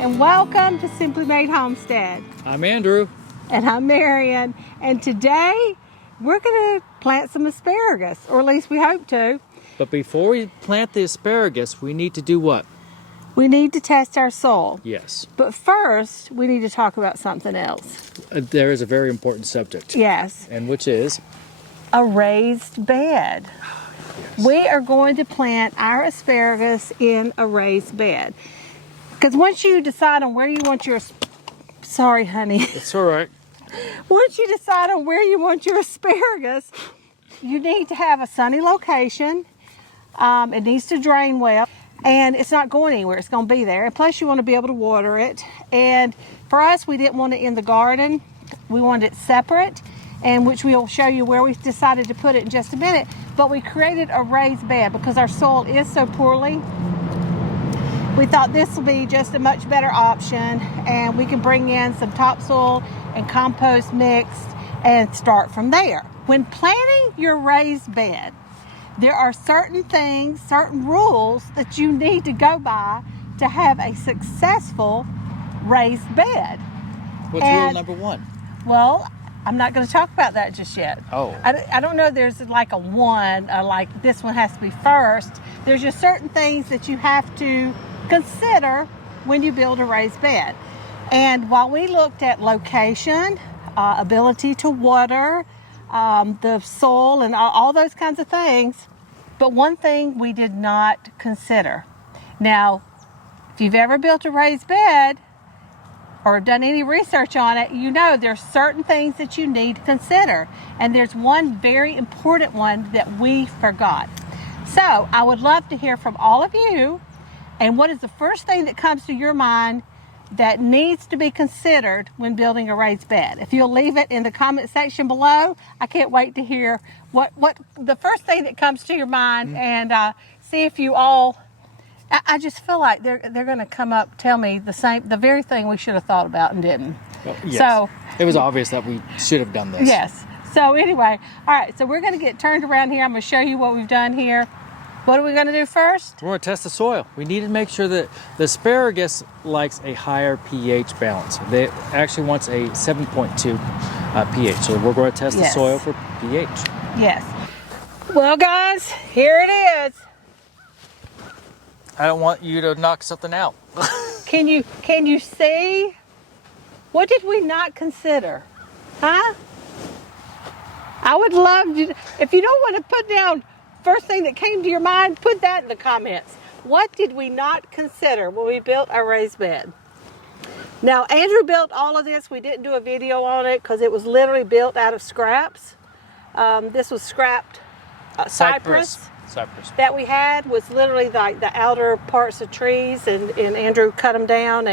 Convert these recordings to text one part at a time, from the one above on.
and welcome to Simply Made Homestead. I'm Andrew. And I'm Marion, and today we're going to plant some asparagus, or at least we hope to. But before we plant the asparagus, we need to do what? We need to test our soil. Yes. But first, we need to talk about something else. There is a very important subject. Yes. And which is? A raised bed. Yes. We are going to plant our asparagus in a raised bed. Because once you decide on where you want your... Sorry, honey. It's all right. Once you decide on where you want your asparagus, you need to have a sunny location. It needs to drain well. And it's not going anywhere. It's going to be there. And plus, you want to be able to water it. And for us, we didn't want it in the garden. We wanted it separate, and which we'll show you where we decided to put it in just a minute. But we created a raised bed because our soil is so poorly. We thought this will be just a much better option, and we can bring in some topsoil and compost mixed and start from there. When planting your raised bed, there are certain things, certain rules that you need to go by to have a successful raised bed. What's rule number one? Well, I'm not going to talk about that just yet. Oh. I don't know there's like a one, like this one has to be first. There's just certain things that you have to consider when you build a raised bed. And while we looked at location, ability to water, the soil and all those kinds of things, but one thing we did not consider. Now, if you've ever built a raised bed or done any research on it, you know there's certain things that you need to consider. And there's one very important one that we forgot. So I would love to hear from all of you. And what is the first thing that comes to your mind that needs to be considered when building a raised bed? If you'll leave it in the comment section below, I can't wait to hear what the first thing that comes to your mind, and see if you all. I just feel like they're going to come up, tell me the very thing we should have thought about and didn't. Well, yes. So it was obvious that we should have done this. Yes. So anyway, all right. So we're going to get turned around here. I'm going to show you what we've done here. What are we going to do first? We're going to test the soil. We need to make sure that the asparagus likes a higher pH balance. It actually wants a 7.2 pH. So we're going to test the soil for pH. Yes. Well, guys, here it is. I don't want you to knock something out. Can you see? What did we not consider? Huh? I would love to, if you don't want to put down first thing that came to your mind, put that in the comments. What did we not consider when we built our raised bed? Now, Andrew built all of this. We didn't do a video on it because it was literally built out of scraps. This was scrapped cypress that we had, was literally like the outer parts of trees, and Andrew cut them down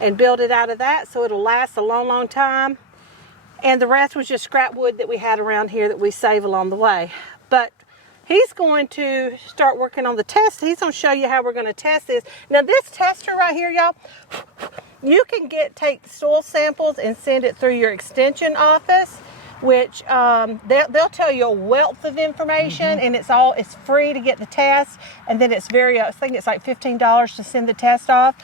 and built it out of that so it'll last a long, long time. And the rest was just scrap wood that we had around here that we save along the way. But he's going to start working on the test. He's going to show you how we're going to test this. Now, this tester right here, y'all, you can take soil samples and send it through your extension office, which they'll tell you a wealth of information, and it's free to get the test, and then it's I think it's like $15 to send the test off.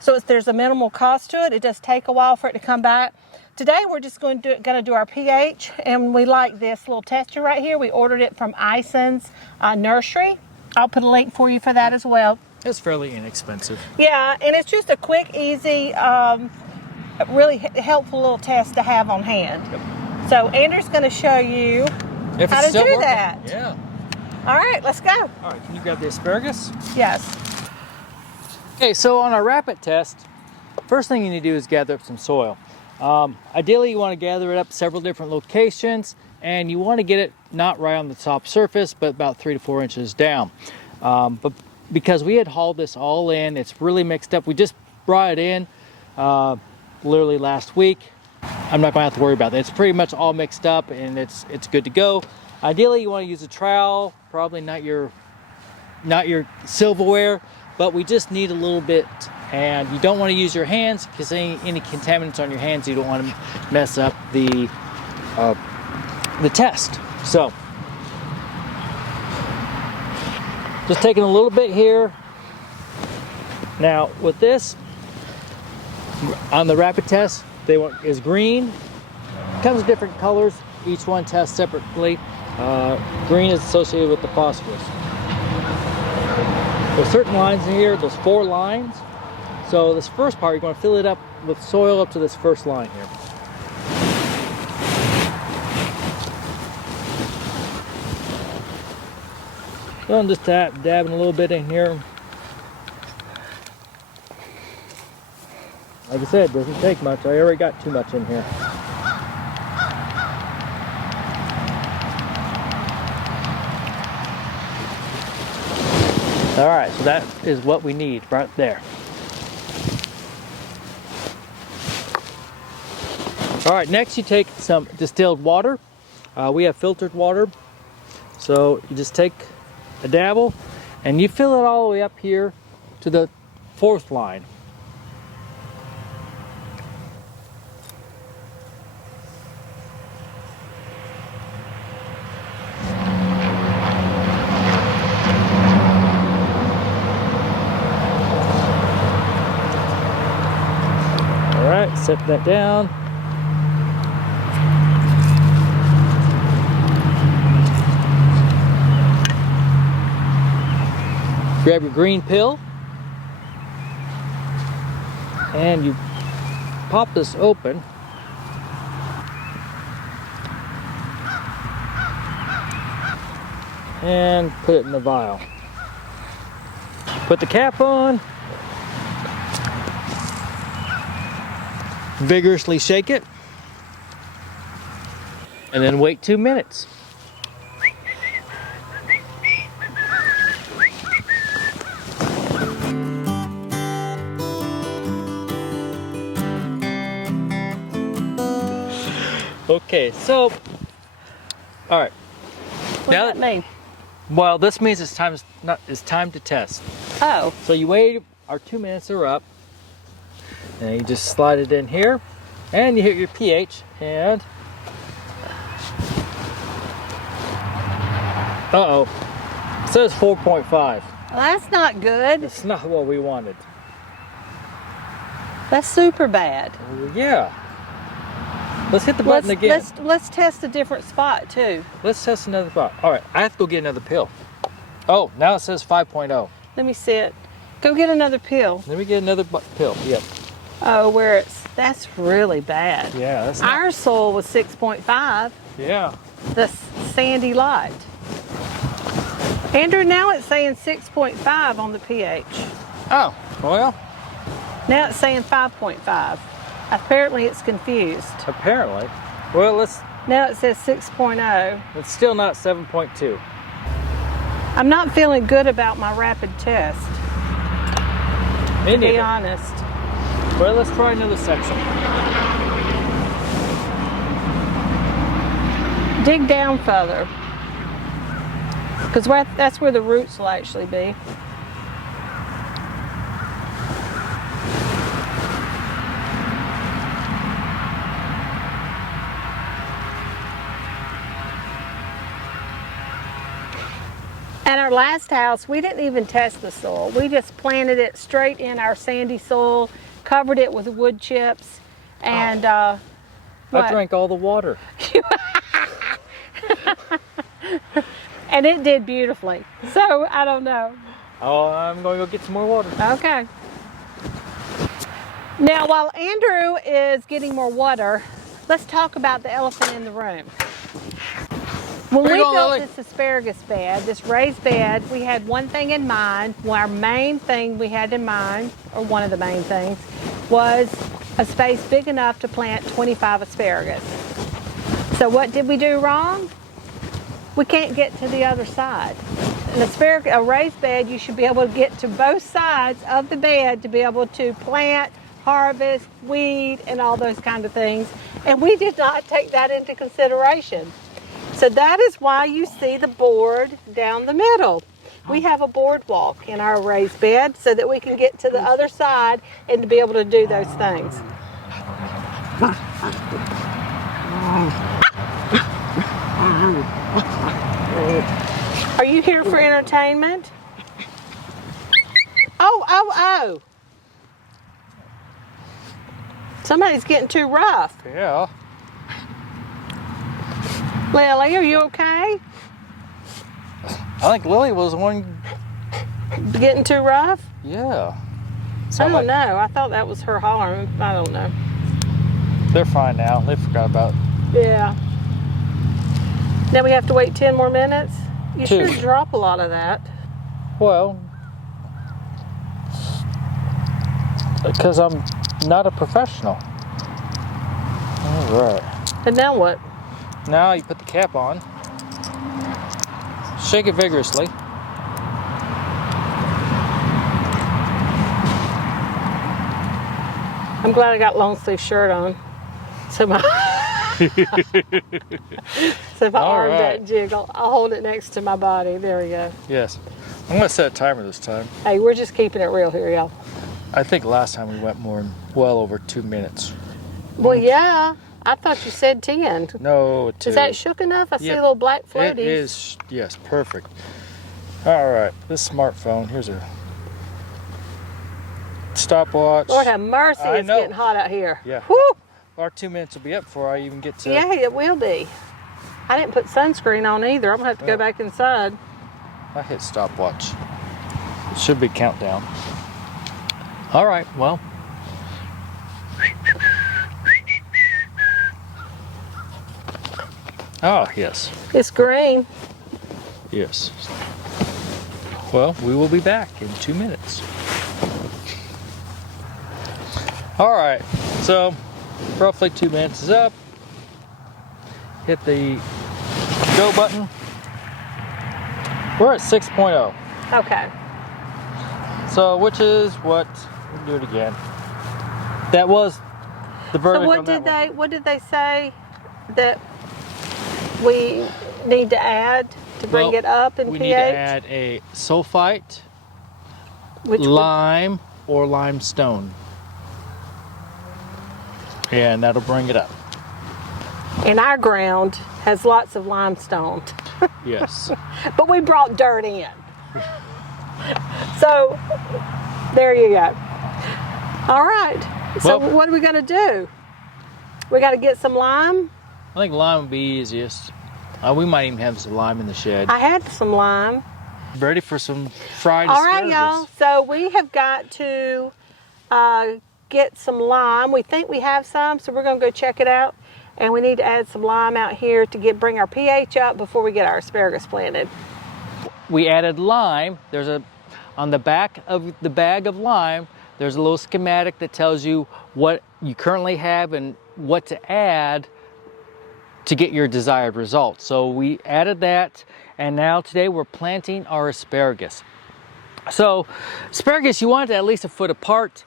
So there's a minimal cost to it. It does take a while for it to come back. Today we're just going to do our pH, and we like this little tester right here. We ordered it from Ison's nursery. I'll put a link for you for that as well. It's fairly inexpensive. Yeah, and it's just a quick, easy, really helpful little test to have on hand. Yep. So Andrew's going to show you how to do that. Yeah. All right, let's go. All right, can you grab the asparagus? Yes. Okay, so on our rapid test, first thing you need to do is gather up some soil. Ideally, you want to gather it up several different locations, and you want to get it not right on the top surface, but about 3 to 4 inches down. But because we had hauled this all in, it's really mixed up. We just brought it in literally last week. I'm not going to have to worry about that. It's pretty much all mixed up, and it's good to go. Ideally, you want to use a trowel, probably not your silverware, but we just need a little bit. And you don't want to use your hands because any contaminants on your hands, you don't want to mess up the test. So just taking a little bit here. Now with this, On the rapid test, is green. Comes in different colors. Each one tests separately. Green is associated with the phosphorus. There's certain lines in here. There's 4 lines. So this first part, you're going to fill it up with soil up to this first line here. So I'm just dabbing a little bit in here. Like I said, it doesn't take much. I already got too much in here. All right, so that is what we need right there. All right, next you take some distilled water. We have filtered water. So you just take a dabble and you fill it all the way up here to the 4th line. All right, set that down. Grab your green pill and you pop this open. And put it in the vial. Put the cap on. Vigorously shake it. And then wait 2 minutes. Okay, so, all right. What does that mean? Well, this means it's time to test. Oh. So you wait, our 2 minutes are up, and you just slide it in here, and you hit your pH, and uh-oh, it says 4.5. Well, that's not good. That's not what we wanted. That's super bad. Yeah. Let's hit the button again. Let's test a different spot too. Let's test another spot. All right, I have to go get another pill. Oh, now it says 5.0. Let me see it. Go get another pill. Let me get another pill. Yep. Oh, that's really bad. Yeah, that's Our soil was 6.5. Yeah. The sandy light. Andrew, now it's saying 6.5 on the pH. Oh, well. Now it's saying 5.5. Apparently it's confused. Apparently. Well, Now it says 6.0. It's still not 7.2. I'm not feeling good about my rapid test. Me to be neither. honest. Well, let's try another section. Dig down further. Because that's where the roots will actually be. At our last house, we didn't even test the soil. We just planted it straight in our sandy soil, covered it with wood chips, and I drank all the water. And it did beautifully. So, I don't know. Oh, I'm going to go get some more water. Okay. Now, while Andrew is getting more water, let's talk about the elephant in the room. When we built this asparagus bed, this raised bed, we had one thing in mind. Well, our main thing we had in mind, or one of the main things, was a space big enough to plant 25 asparagus. So what did we do wrong? We can't get to the other side. A raised bed, you should be able to get to both sides of the bed to be able to plant, harvest, weed, and all those kind of things. And we did not take that into consideration. So that is why you see the board down the middle. We have a boardwalk in our raised bed so that we can get to the other side and to be able to do those things. Are you here for entertainment? Oh. Somebody's getting too rough. Yeah. Lily, are you okay? I think Lily was the one. Getting too rough? Yeah. I don't know. I thought that was her hollering. I don't know. They're fine now. They forgot about it. Yeah. Now we have to wait 10 more minutes? You 2. should drop a lot of that. Well, because I'm not a professional. All right. And now what? Now you put the cap on. Shake it vigorously. I'm glad I got long sleeve shirt on. So my so if I arm that jiggle, I'll hold it next to my body. There we go. Yes. I'm gonna set a timer this time. Hey, we're just keeping it real here, y'all. I think last time we went well over 2 minutes. Well, yeah. I thought you said 10. No, 2. Is that shook enough? I see Yep. little black floaties. It is, yes, perfect. All right, this smartphone, here's a stopwatch. Lord have mercy, I it's know. getting hot out here. Yeah. Whew. Our 2 minutes will be up before I even get to. Yeah, it will be. I didn't put sunscreen on either. I'm gonna have to go back inside. I hit stopwatch. It should be countdown. All right, well. Oh, yes. It's green. Yes. Well, we will be back in 2 minutes. All right, so roughly 2 minutes is up. Hit the go button. We're at 6.0. Okay. So, which is what, we'll do it again. That was the verdict So on that one. what did they say that we need to add to bring Well, it up in we pH? need to add a sulfite, Which lime, or limestone. And that'll bring it up. in our ground has lots of limestone, Yes. but we brought dirt in. So there you go. All right. So Well- what are we gonna do? We got to get some lime. I think lime would be easiest. We might even have some lime in the shed. I had some lime. Ready for some fried All right, asparagus. y'all. So we have got to get some lime. We think we have some, so we're going to go check it out. And we need to add some lime out here to bring our pH up before we get our asparagus planted. We added lime. On the back of the bag of lime, there's a little schematic that tells you what you currently have and what to add to get your desired result. So we added that, and now today we're planting our asparagus. So asparagus, you want it at least a foot apart,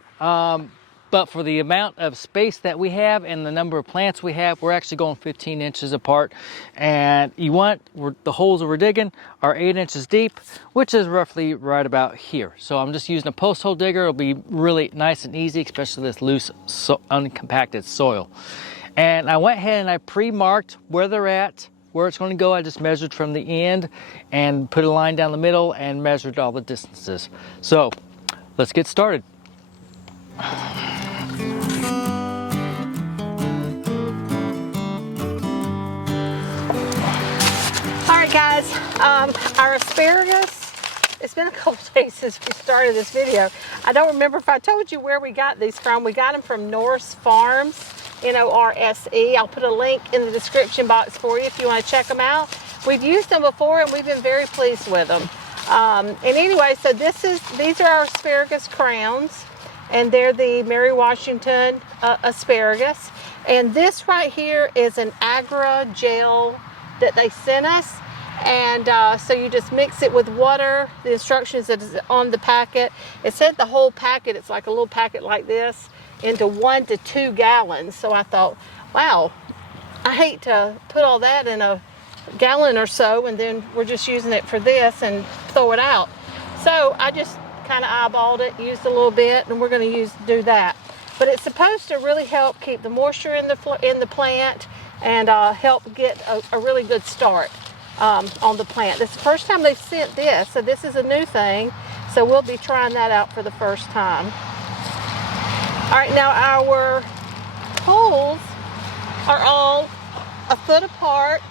but for the amount of space that we have and the number of plants we have, we're actually going 15 inches apart. And the holes that we're digging are 8 inches deep, which is roughly right about here. So I'm just using a post hole digger. It'll be really nice and easy, especially this loose, uncompacted soil. And I went ahead and I pre-marked where they're at, where it's going to go. I just measured from the end and put a line down the middle and measured all the distances. So let's get started. All right, guys. Our asparagus, it's been a couple days since we started this video. I don't remember if I told you where we got these from. We got them from Norse Farms, N-O-R-S-E. I'll put a link in the description box for you if you want to check them out. We've used them before and we've been very pleased with them. And anyway, so these are our asparagus crowns, and they're the Mary Washington asparagus. And this right here is an agra gel that they sent us. And so you just mix it with water. The instructions that is on the packet, it said the whole packet, it's like a little packet like this, into 1 to 2 gallons. So I thought, wow, I hate to put all that in a gallon or so and then we're just using it for this and throw it out. So I just kind of eyeballed it, used a little bit, and we're going to do that. But it's supposed to really help keep the moisture in the plant and help get a really good start on the plant. This is the first time they've sent this, so this is a new thing. So we'll be trying that out for the first time. All right, now our holes are all a foot apart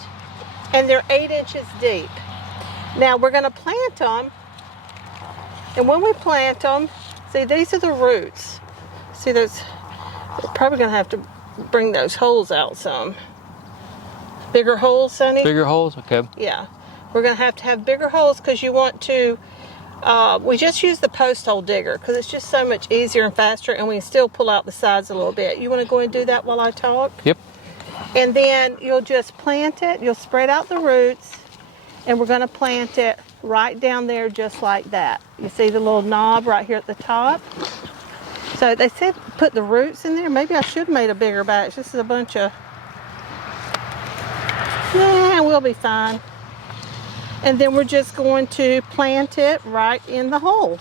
and they're 8 inches deep. Now we're going to plant them, and when we plant them, see, these are the roots. See, those, we're probably going to have to bring those holes out some. Bigger holes, Sonny? Bigger holes? Okay. Yeah. We're going to have bigger holes because you want to, we just use the post hole digger because it's just so much easier and faster, and we can still pull out the sides a little bit. You want to go and do that while I talk? Yep. And then you'll just plant it, you'll spread out the roots, and we're going to plant it right down there just like that. You see the little knob right here at the top? So they said put the roots in there. Maybe I should have made a bigger batch. This is a bunch of, nah, we'll be fine. And then we're just going to plant it right in the hole.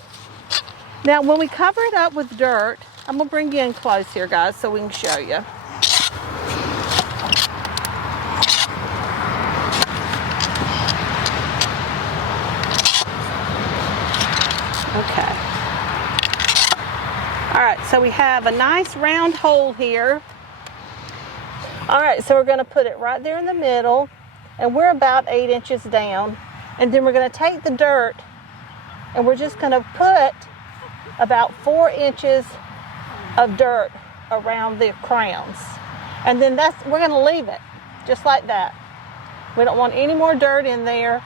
Now when we cover it up with dirt, I'm going to bring you in close here, guys, so we can show you. Okay. All right, so we have a nice round hole here. All right, so we're going to put it right there in the middle, and we're about 8 inches down. And then we're going to take the dirt, and we're just going to put about 4 inches of dirt around the crowns. And then we're going to leave it just like that. We don't want any more dirt in there,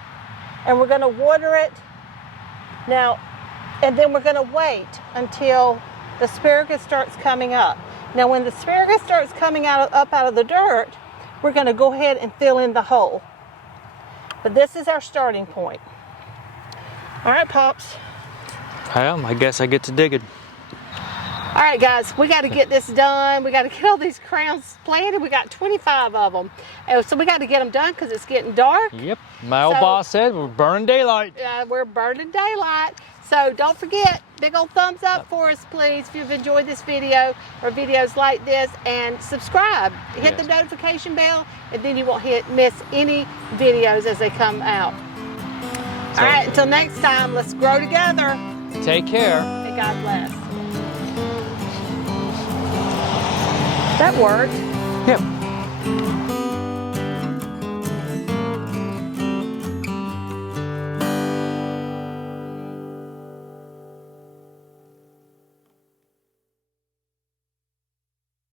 and we're going to water it. Now, and then we're going to wait until the asparagus starts coming up. Now, when the asparagus starts coming up out of the dirt, we're going to go ahead and fill in the hole. But this is our starting point. All right, Pops. Well, I guess I get to dig it. All right, guys, we got to get this done. We got to get all these crowns planted. We got 25 of them. And so we got to get them done because it's getting dark. Yep. My old boss said we're burning daylight. We're burning daylight. So don't forget, big old thumbs up for us, please, if you've enjoyed this video or videos like this, and subscribe. Hit the notification bell, and then you won't miss any videos as they come out. All right, until next time, let's grow together. Take care. And God bless. That worked. Yep.